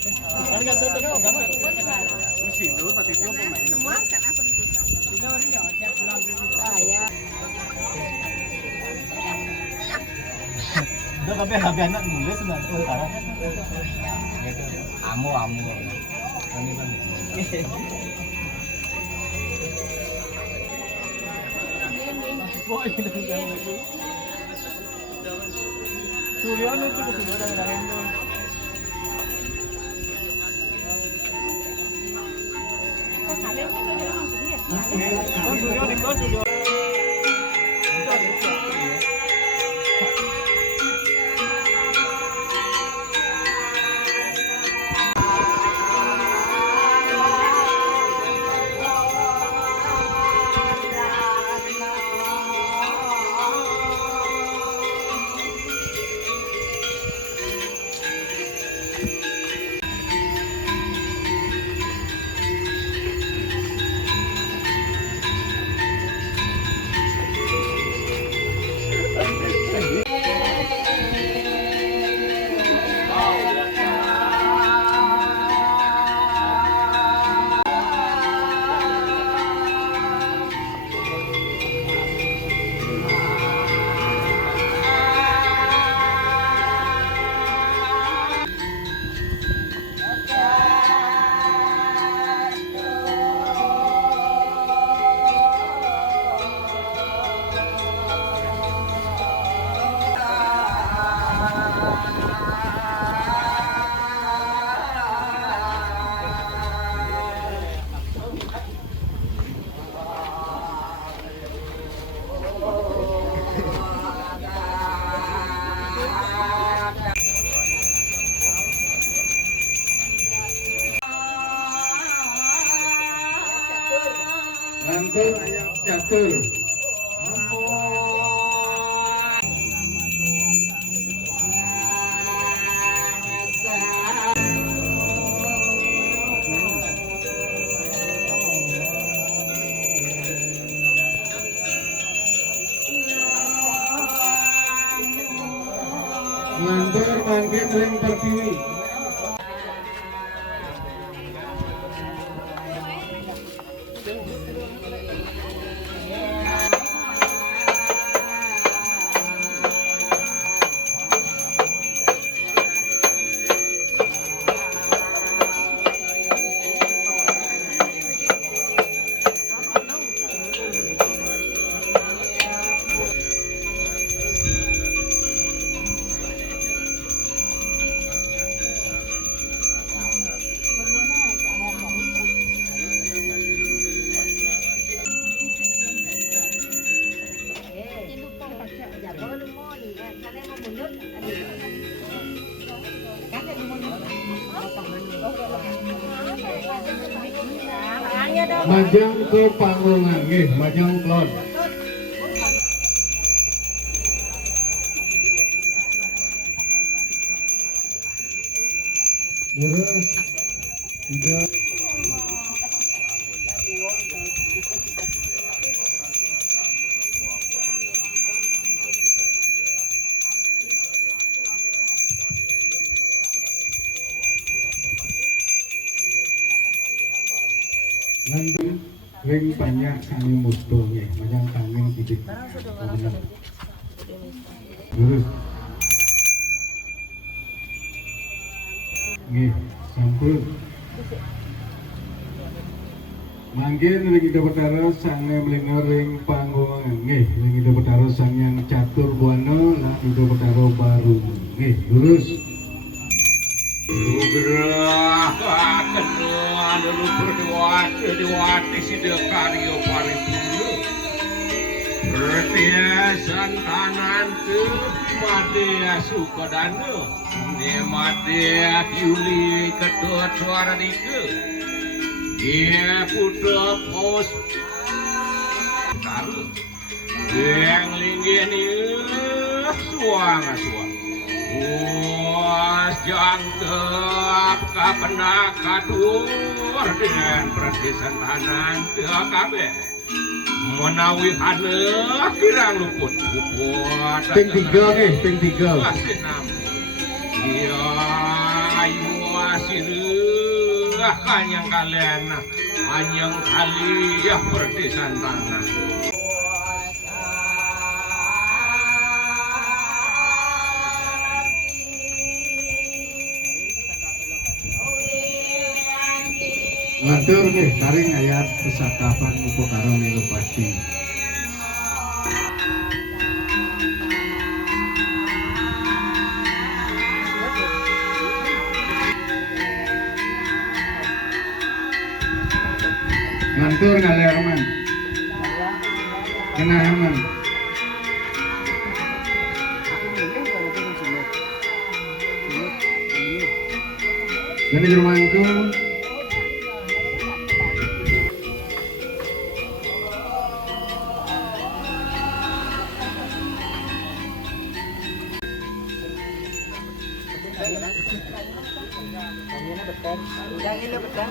Udah tapi habis anak gue sudah utara. Amu. Ini kan. Surya nu cukup sudah dari itu. Surya di kos Surya. Lantul ayam catur. Lantur mangkin ring pertiwi. Majang ke Pangulungan, nggih, majang klon. Terus tiga. Langgeng ring banyak kami mustuhnya, banyak kami didik. Terus, nih sampul. Mangkin ring Ida Betara sange melinger ring panggungan, nih ring Ida Betara sang yang catur buana, lah Ida Betara baru, nih lurus. Gerah kenal dulu berdoa si karyo paripurna pertiasan tanan tu madya sukadana ne madya yuli kedot suara dike dia putra pos karu yang lingin suang was jangkep kapenak kadur dengan pertiasan tanan kabeh menawi hana kirang luput Ping 3 nih, ping 3. ya ayu sirah kanyang kalian hanyang kali ya perdisan tanah. Ngatur nih, taring ayat kesakapan upakara milu pasti. Ngatur ngalir man, kena man. Jadi rumahku. Yang ini betul,